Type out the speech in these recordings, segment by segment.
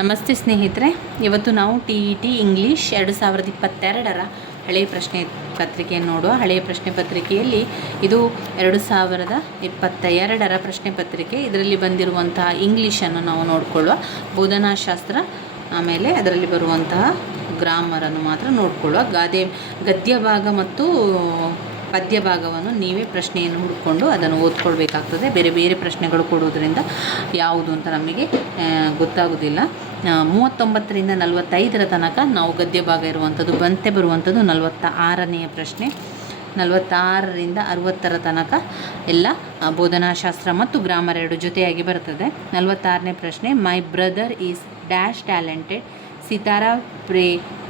ನಮಸ್ತೆ ಸ್ನೇಹಿತರೆ, ಇವತ್ತು ನಾವು TET ಇಂಗ್ಲೀಷ್ 2022ರ ಹಳೆಯ ಪ್ರಶ್ನೆ ಪತ್ರಿಕೆಯನ್ನು ನೋಡುವ. ಹಳೆಯ ಪ್ರಶ್ನೆ ಪತ್ರಿಕೆಯಲ್ಲಿ ಇದು 2022ರ ಪ್ರಶ್ನೆ ಪತ್ರಿಕೆ. ಇದರಲ್ಲಿ ಬಂದಿರುವಂತಹ ಇಂಗ್ಲೀಷನ್ನು ನಾವು ನೋಡಿಕೊಳ್ಳುವ. ಬೋಧನಾಶಾಸ್ತ್ರ, ಆಮೇಲೆ ಅದರಲ್ಲಿ ಬರುವಂತಹ ಗ್ರಾಮರನ್ನು ಮಾತ್ರ ನೋಡಿಕೊಳ್ಳುವ. ಗದ್ಯ ಭಾಗ ಮತ್ತು ಪದ್ಯ ಭಾಗವನ್ನು ನೀವೇ ಪ್ರಶ್ನೆಯನ್ನು ಹುಡ್ಕೊಂಡು ಅದನ್ನು ಓದ್ಕೊಳ್ಬೇಕಾಗ್ತದೆ. ಬೇರೆ ಬೇರೆ ಪ್ರಶ್ನೆಗಳು ಕೊಡೋದ್ರಿಂದ ಯಾವುದು ಅಂತ ನಮಗೆ ಗೊತ್ತಾಗೋದಿಲ್ಲ. 39ರಿಂದ 45ರ ತನಕ ನಾವು ಗದ್ಯ ಭಾಗ ಇರುವಂಥದ್ದು. ಬಂತೆ ಬರುವಂಥದ್ದು 46ನೇ ಪ್ರಶ್ನೆ. 46ರಿಂದ 60ರ ತನಕ ಎಲ್ಲ ಬೋಧನಾಶಾಸ್ತ್ರ ಮತ್ತು ಗ್ರಾಮರ್ ಎರಡು ಜೊತೆಯಾಗಿ ಬರ್ತದೆ. 46ನೇ ಪ್ರಶ್ನೆ, my brother is dash talented Sitara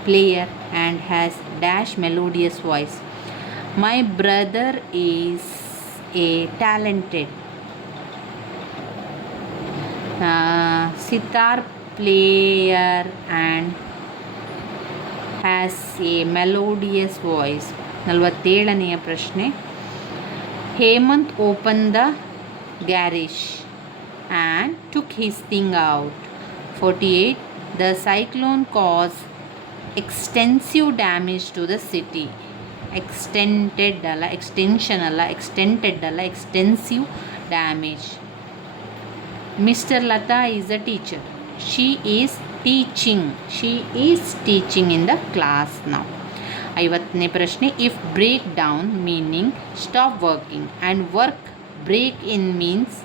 player and has dash melodious voice. My brother is a talented sitar player and has a melodious voice. 47ನೇ ಪ್ರಶ್ನೆ, Hemant opened the garage and took his thing out. 48, the cyclone caused extensive damage to the city. Extended extensive damage. Mister Lata is a teacher. She is teaching in the class now. 50ನೇ ಪ್ರಶ್ನೆ, if break down meaning stop working and work break in means,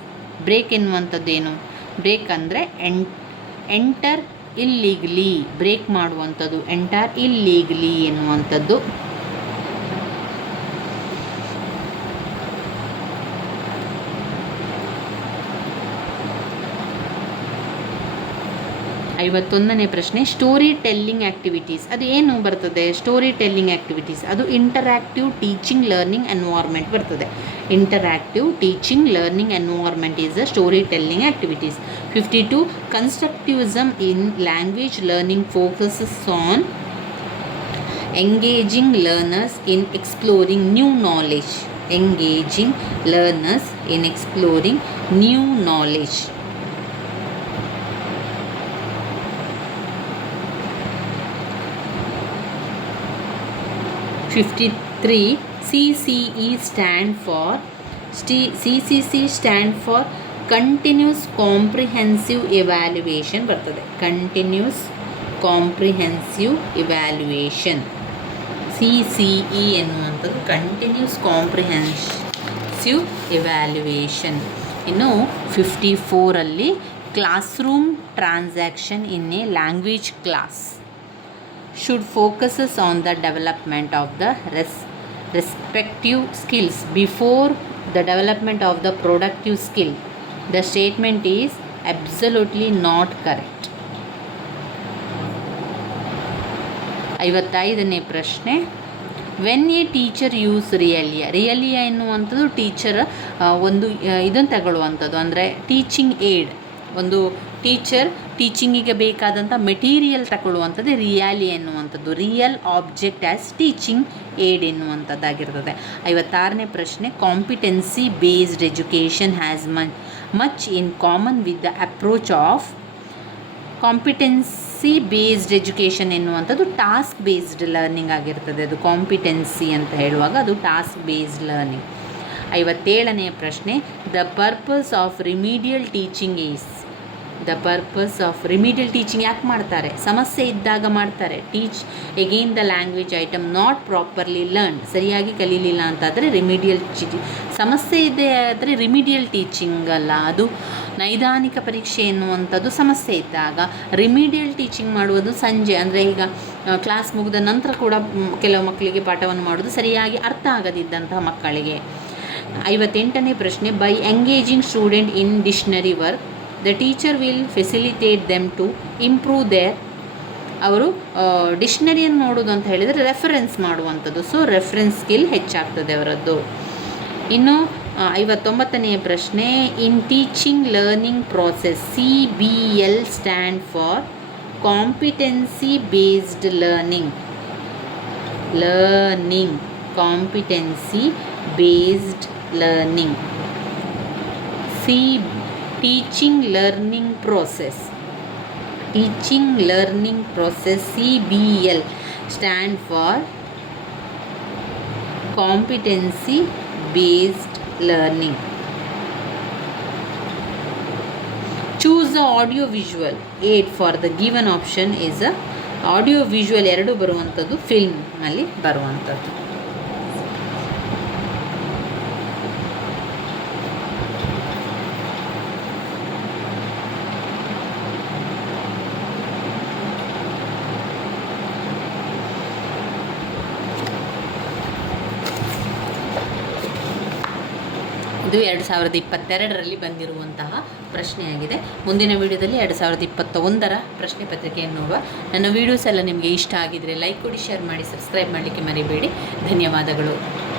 break ಎನ್ನುವಂಥದ್ದೇನು? Break ಅಂದರೆ enter illegally, break ಮಾಡುವಂಥದ್ದು enter illegally ಎನ್ನುವಂಥದ್ದು. 51ನೇ ಪ್ರಶ್ನೆ, story telling activities. ಅದು ಏನು ಬರ್ತದೆ? ಸ್ಟೋರಿ ಟೆಲ್ಲಿಂಗ್ ಆ್ಯಕ್ಟಿವಿಟೀಸ್ ಅದು ಇಂಟರ್ಯಾಕ್ಟಿವ್ ಟೀಚಿಂಗ್ ಲರ್ನಿಂಗ್ ಎನ್ವೈರ್ಮೆಂಟ್ ಬರ್ತದೆ. Interactive teaching learning environment is a story telling activities. 52, constructivism in language learning focuses on engaging learners in exploring new knowledge. Engaging learners in exploring new knowledge. 53, CCE stand for continuous comprehensive evaluation ಬರ್ತದೆ. continuous comprehensive evaluation. CCE ಎನ್ನುವಂಥದ್ದು continuous comprehensive evaluation. ಇನ್ನು 54ಅಲ್ಲಿ class room transaction in a language class should focuses on the development of the respective skills before the development of the productive skill. The statement is absolutely not correct. 55ನೇ ಪ್ರಶ್ನೆ, when a teacher use realia ಎನ್ನುವಂಥದ್ದು teacher ಒಂದು ಇದನ್ನು ತಗೊಳ್ಳುವಂಥದ್ದು, ಅಂದರೆ teaching aid. ಒಂದು teacher ಟೀಚಿಂಗಿಗೆ ಬೇಕಾದಂಥ ಮೆಟೀರಿಯಲ್ ತಗೊಳ್ಳುವಂಥದ್ದು ರಿಯಾಲಿ ಎನ್ನುವಂಥದ್ದು. Real object as teaching aid ಎನ್ನುವಂಥದ್ದಾಗಿರ್ತದೆ. 56ನೇ ಪ್ರಶ್ನೆ, competency based education has much in common with the approach of. Competency based education ಎನ್ನುವಂಥದ್ದು ಟಾಸ್ಕ್ ಬೇಸ್ಡ್ ಲರ್ನಿಂಗ್ ಆಗಿರ್ತದೆ. ಅದು ಕಾಂಪಿಟೆನ್ಸಿ ಅಂತ ಹೇಳುವಾಗ ಅದು ಟಾಸ್ಕ್ ಬೇಸ್ಡ್ ಲರ್ನಿಂಗ್. 57ನೇ ಪ್ರಶ್ನೆ, the purpose of remedial teaching is. The purpose of remedial teaching ಯಾಕೆ ಮಾಡ್ತಾರೆ? ಸಮಸ್ಯೆ ಇದ್ದಾಗ ಮಾಡ್ತಾರೆ. Teach again the language item not properly learn, ಸರಿಯಾಗಿ ಕಲೀಲಿಲ್ಲ ಅಂತಾದರೆ ರಿಮಿಡಿಯಲ್ ಸಮಸ್ಯೆ ಇದೆ ಆದರೆ ರಿಮಿಡಿಯಲ್ ಟೀಚಿಂಗ್ ಅಲ್ಲ, ಅದು ನೈದಾನಿಕ ಪರೀಕ್ಷೆ ಎನ್ನುವಂಥದ್ದು ಸಮಸ್ಯೆ ಇದ್ದಾಗ. ರಿಮಿಡಿಯಲ್ ಟೀಚಿಂಗ್ ಮಾಡುವುದು ಸಂಜೆ, ಅಂದರೆ ಈಗ ಕ್ಲಾಸ್ ಮುಗಿದ ನಂತರ ಕೂಡ ಕೆಲವು ಮಕ್ಕಳಿಗೆ ಪಾಠವನ್ನು ಮಾಡೋದು ಸರಿಯಾಗಿ ಅರ್ಥ ಆಗದಿದ್ದಂತಹ ಮಕ್ಕಳಿಗೆ. 58ನೇ ಪ್ರಶ್ನೆ, by engaging student in dictionary work the teacher will facilitate them to improve their. ಅವರು ಡಿಕ್ಷನರಿಯನ್ನು ನೋಡೋದು ಅಂತ ಹೇಳಿದರೆ ರೆಫರೆನ್ಸ್ ಮಾಡುವಂಥದ್ದು. ಸೊ ರೆಫರೆನ್ಸ್ ಸ್ಕಿಲ್ ಹೆಚ್ಚಾಗ್ತದೆ ಅವರದ್ದು. ಇನ್ನು 59ನೇ ಪ್ರಶ್ನೆ, in teaching learning process CBL stand for competency based learning. Competency based learning. Teaching learning process teaching learning process, CBL stand for competency based learning. Choose the audio visual aid for the given option is a audio visual ಎರಡು ಬರುವಂಥದ್ದು ಫಿಲ್ಮ್ನಲ್ಲಿ ಬರುವಂಥದ್ದು. ಇದು 2022ರಲ್ಲಿ ಬಂದಿರುವಂತಹ ಪ್ರಶ್ನೆಯಾಗಿದೆ. ಮುಂದಿನ ವಿಡಿಯೋದಲ್ಲಿ 2021ರ ಪ್ರಶ್ನೆ ಪತ್ರಿಕೆಯನ್ನು ನೋಡುವ. ನನ್ನ ವೀಡಿಯೋಸ್ ಎಲ್ಲ ನಿಮಗೆ ಇಷ್ಟ ಆಗಿದರೆ ಲೈಕ್ ಕೊಡಿ, ಶೇರ್ ಮಾಡಿ, ಸಬ್ಸ್ಕ್ರೈಬ್ ಮಾಡಲಿಕ್ಕೆ ಮರಿಬೇಡಿ. ಧನ್ಯವಾದಗಳು.